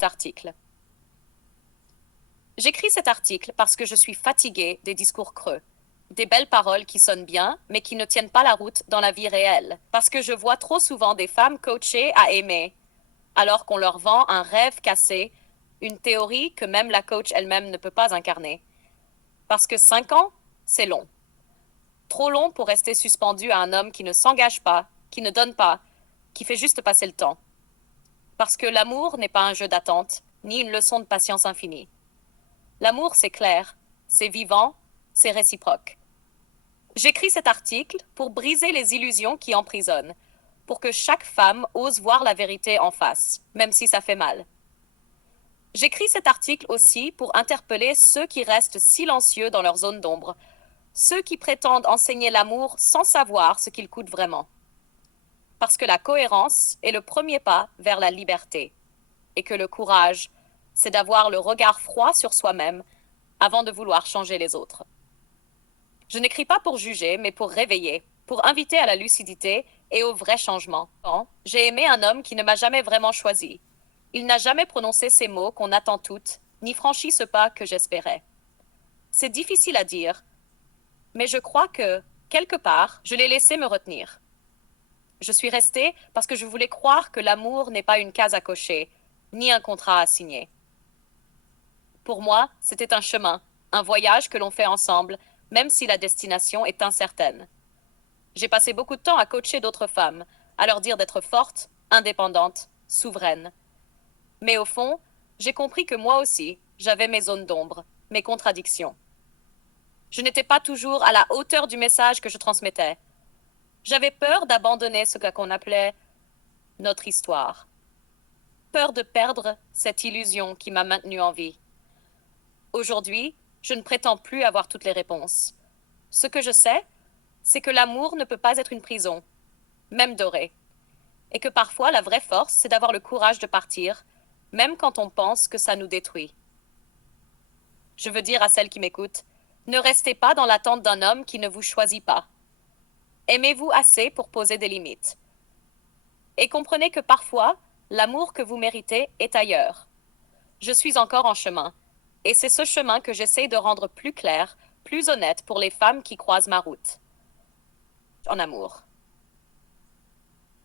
cet article. J'écris cet article parce que je suis fatiguée des discours creux, des belles paroles qui sonnent bien, mais qui ne tiennent pas la route dans la vie réelle, parce que je vois trop souvent des femmes coachées à aimer, alors qu'on leur vend un rêve cassé, une théorie que même la coach elle-même ne peut pas incarner. Parce que 5 ans, c'est long. Trop long pour rester suspendu à un homme qui ne s'engage pas, qui ne donne pas, qui fait juste passer le temps. Parce que l'amour n'est pas un jeu d'attente, ni une leçon de patience infinie. L'amour, c'est clair, c'est vivant, c'est réciproque. J'écris cet article pour briser les illusions qui emprisonnent, pour que chaque femme ose voir la vérité en face, même si ça fait mal. J'écris cet article aussi pour interpeller ceux qui restent silencieux dans leur zone d'ombre, ceux qui prétendent enseigner l'amour sans savoir ce qu'il coûte vraiment. Parce que la cohérence est le premier pas vers la liberté, et que le courage, c'est d'avoir le regard froid sur soi-même avant de vouloir changer les autres. Je n'écris pas pour juger, mais pour réveiller, pour inviter à la lucidité et au vrai changement. J'ai aimé un homme qui ne m'a jamais vraiment choisi. Il n'a jamais prononcé ces mots qu'on attend toutes, ni franchi ce pas que j'espérais. C'est difficile à dire, mais je crois que, quelque part, je l'ai laissé me retenir. Je suis restée parce que je voulais croire que l'amour n'est pas une case à cocher, ni un contrat à signer. Pour moi, c'était un chemin, un voyage que l'on fait ensemble, même si la destination est incertaine. J'ai passé beaucoup de temps à coacher d'autres femmes, à leur dire d'être fortes, indépendantes, souveraines. Mais au fond, j'ai compris que moi aussi, j'avais mes zones d'ombre, mes contradictions. Je n'étais pas toujours à la hauteur du message que je transmettais. J'avais peur d'abandonner ce qu'on appelait notre histoire. Peur de perdre cette illusion qui m'a maintenue en vie. Aujourd'hui, je ne prétends plus avoir toutes les réponses. Ce que je sais, c'est que l'amour ne peut pas être une prison, même dorée, et que parfois la vraie force, c'est d'avoir le courage de partir, même quand on pense que ça nous détruit. Je veux dire à celles qui m'écoutent, ne restez pas dans l'attente d'un homme qui ne vous choisit pas. Aimez-vous assez pour poser des limites. Et comprenez que parfois, l'amour que vous méritez est ailleurs. Je suis encore en chemin, et c'est ce chemin que j'essaie de rendre plus clair, plus honnête pour les femmes qui croisent ma route. En amour.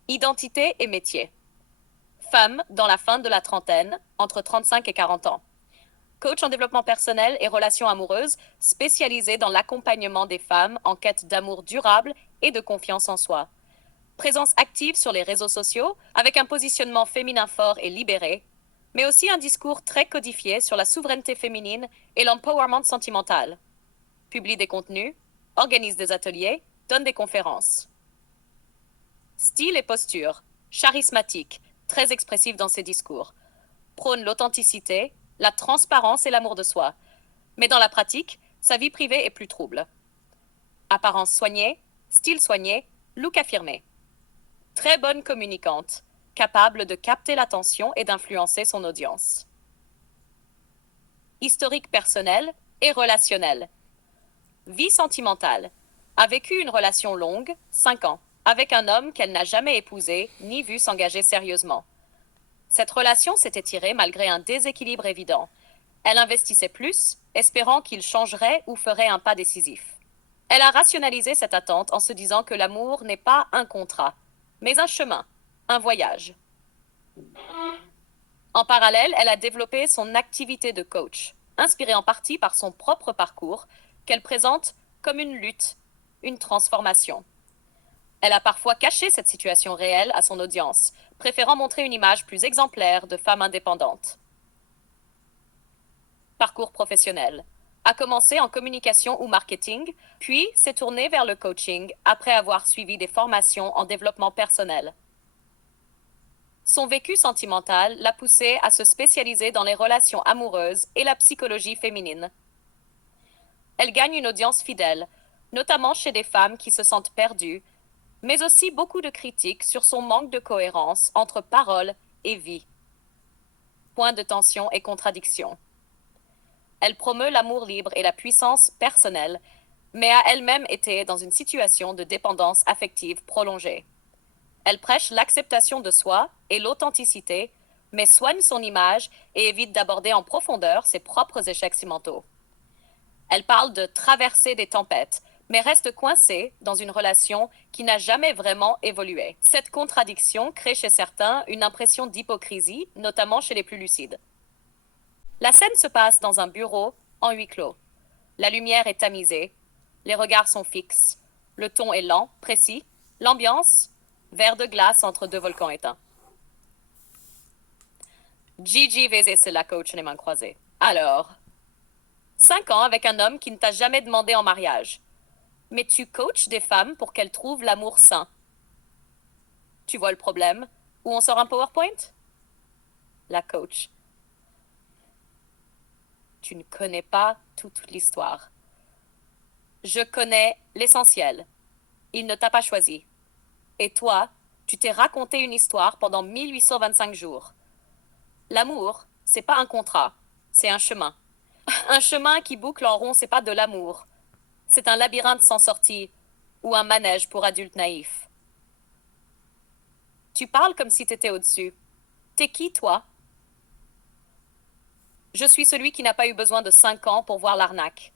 Identité et métier. Femme dans la fin de la trentaine, entre 35 et 40 ans. Coach en développement personnel et relations amoureuses, spécialisée dans l'accompagnement des femmes en quête d'amour durable et de confiance en soi. Présence active sur les réseaux sociaux, avec un positionnement féminin fort et libéré, mais aussi un discours très codifié sur la souveraineté féminine et l'empowerment sentimental. Publie des contenus, organise des ateliers, donne des conférences. Style et posture, charismatique, très expressif dans ses discours. Prône l'authenticité, la transparence et l'amour de soi. Mais dans la pratique, sa vie privée est plus trouble. Apparence soignée, style soigné, look affirmé. Très bonne communicante, capable de capter l'attention et d'influencer son audience. Historique personnel et relationnel. Vie sentimentale. A vécu une relation longue, 5 ans, avec un homme qu'elle n'a jamais épousé ni vu s'engager sérieusement. Cette relation s'est étirée malgré un déséquilibre évident. Elle investissait plus, espérant qu'il changerait ou ferait un pas décisif. Elle a rationalisé cette attente en se disant que l'amour n'est pas un contrat, mais un chemin, un voyage. En parallèle, elle a développé son activité de coach, inspirée en partie par son propre parcours, qu'elle présente comme une lutte, une transformation. Elle a parfois caché cette situation réelle à son audience, préférant montrer une image plus exemplaire de femme indépendante. Parcours professionnel. A commencé en communication ou marketing, puis s'est tournée vers le coaching après avoir suivi des formations en développement personnel. Son vécu sentimental l'a poussée à se spécialiser dans les relations amoureuses et la psychologie féminine. Elle gagne une audience fidèle, notamment chez des femmes qui se sentent perdues, mais aussi beaucoup de critiques sur son manque de cohérence entre parole et vie. Point de tension et contradiction. Elle promeut l'amour libre et la puissance personnelle, mais a elle-même été dans une situation de dépendance affective prolongée. Elle prêche l'acceptation de soi et l'authenticité, mais soigne son image et évite d'aborder en profondeur ses propres échecs mentaux. Elle parle de traverser des tempêtes, mais reste coincée dans une relation qui n'a jamais vraiment évolué. Cette contradiction crée chez certains une impression d'hypocrisie, notamment chez les plus lucides. La scène se passe dans un bureau en huis clos. La lumière est tamisée, les regards sont fixes, le ton est lent, précis, l'ambiance, verre de glace entre deux volcans éteints. Gigi vese la coach les mains croisées. Alors, 5 ans avec un homme qui ne t'a jamais demandé en mariage. Mais tu coaches des femmes pour qu'elles trouvent l'amour sain. Tu vois le problème? Où on sort un PowerPoint? La coach. Tu ne connais pas toute l'histoire. Je connais l'essentiel. Il ne t'a pas choisi. Et toi, tu t'es raconté une histoire pendant 1825 jours. L'amour, c'est pas un contrat, c'est un chemin. Un chemin qui boucle en rond, c'est pas de l'amour. C'est un labyrinthe sans sortie ou un manège pour adultes naïfs. Tu parles comme si t'étais au-dessus. T'es qui, toi? Je suis celui qui n'a pas eu besoin de 5 ans pour voir l'arnaque.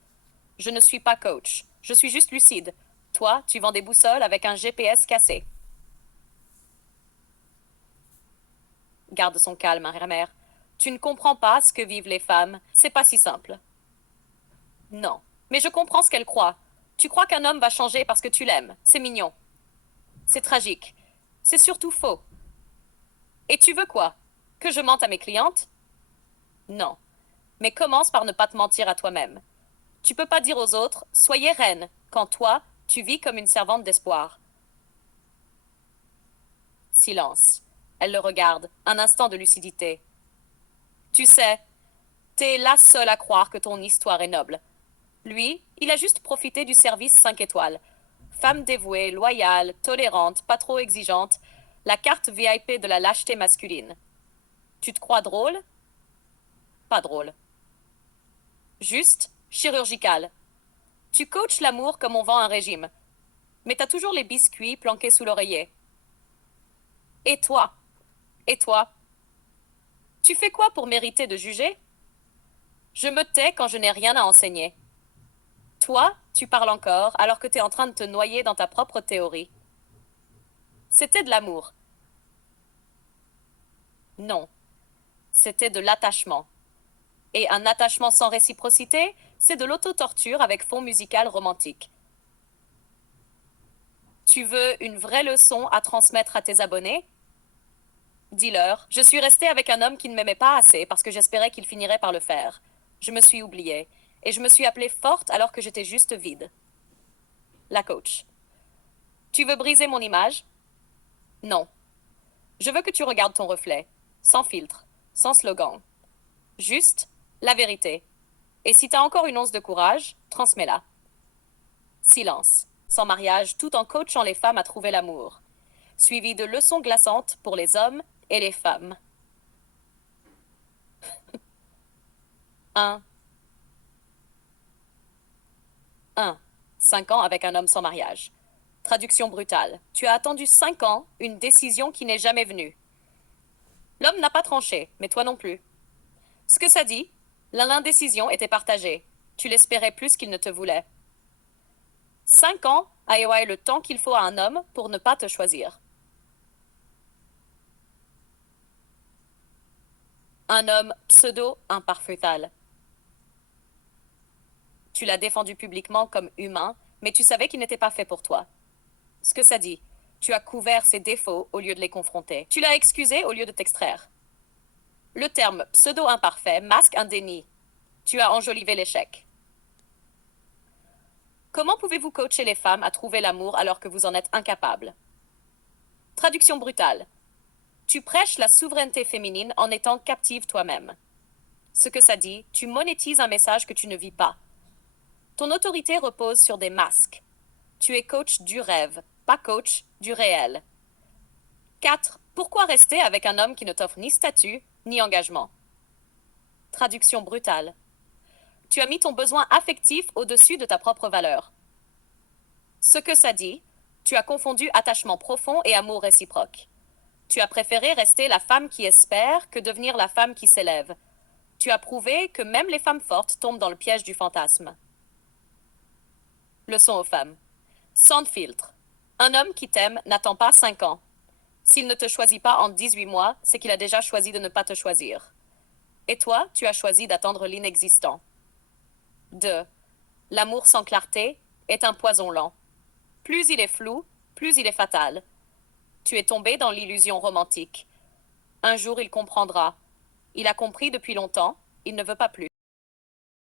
Je ne suis pas coach. Je suis juste lucide. Toi, tu vends des boussoles avec un GPS cassé. Garde son calme, hein, mère. Tu ne comprends pas ce que vivent les femmes. C'est pas si simple. Non. Mais je comprends ce qu'elles croient. Tu crois qu'un homme va changer parce que tu l'aimes. C'est mignon. C'est tragique. C'est surtout faux. Et tu veux quoi? Que je mente à mes clientes? Non. Mais commence par ne pas te mentir à toi-même. Tu peux pas dire aux autres, soyez reine, quand toi, tu vis comme une servante d'espoir. Silence. Elle le regarde, un instant de lucidité. Tu sais, t'es la seule à croire que ton histoire est noble. Lui, il a juste profité du service 5 étoiles. Femme dévouée, loyale, tolérante, pas trop exigeante, la carte VIP de la lâcheté masculine. Tu te crois drôle? Pas drôle. Juste, chirurgical. Tu coaches l'amour comme on vend un régime. Mais t'as toujours les biscuits planqués sous l'oreiller. Et toi? Et toi? Tu fais quoi pour mériter de juger? Je me tais quand je n'ai rien à enseigner. Toi, tu parles encore alors que t'es en train de te noyer dans ta propre théorie. C'était de l'amour. Non, c'était de l'attachement. Et un attachement sans réciprocité, c'est de l'auto-torture avec fond musical romantique. Tu veux une vraie leçon à transmettre à tes abonnés? Dis-leur, je suis restée avec un homme qui ne m'aimait pas assez parce que j'espérais qu'il finirait par le faire. Je me suis oubliée. Et je me suis appelée forte alors que j'étais juste vide. La coach. Tu veux briser mon image? Non. Je veux que tu regardes ton reflet. Sans filtre. Sans slogan. Juste la vérité. Et si t'as encore une once de courage, transmets-la. Silence. Sans mariage, tout en coachant les femmes à trouver l'amour. Suivi de leçons glaçantes pour les hommes et les femmes. 1. 1. 5 ans avec un homme sans mariage. Traduction brutale. Tu as attendu 5 ans, une décision qui n'est jamais venue. L'homme n'a pas tranché, mais toi non plus. Ce que ça dit, l'indécision était partagée. Tu l'espérais plus qu'il ne te voulait. 5 ans, Iowa est le temps qu'il faut à un homme pour ne pas te choisir. Un homme pseudo-imparfaital. Tu l'as défendu publiquement comme humain, mais tu savais qu'il n'était pas fait pour toi. Ce que ça dit, tu as couvert ses défauts au lieu de les confronter. Tu l'as excusé au lieu de t'extraire. Le terme pseudo-imparfait masque un déni. Tu as enjolivé l'échec. Comment pouvez-vous coacher les femmes à trouver l'amour alors que vous en êtes incapable? Traduction brutale. Tu prêches la souveraineté féminine en étant captive toi-même. Ce que ça dit, tu monétises un message que tu ne vis pas. Ton autorité repose sur des masques. Tu es coach du rêve, pas coach du réel. 4. Pourquoi rester avec un homme qui ne t'offre ni statut, ni engagement? Traduction brutale. Tu as mis ton besoin affectif au-dessus de ta propre valeur. Ce que ça dit, tu as confondu attachement profond et amour réciproque. Tu as préféré rester la femme qui espère que devenir la femme qui s'élève. Tu as prouvé que même les femmes fortes tombent dans le piège du fantasme. Leçon aux femmes. Sans filtre. Un homme qui t'aime n'attend pas 5 ans. S'il ne te choisit pas en 18 mois, c'est qu'il a déjà choisi de ne pas te choisir. Et toi, tu as choisi d'attendre l'inexistant. 2. L'amour sans clarté est un poison lent. Plus il est flou, plus il est fatal. Tu es tombé dans l'illusion romantique. Un jour il comprendra. Il a compris depuis longtemps, il ne veut pas plus.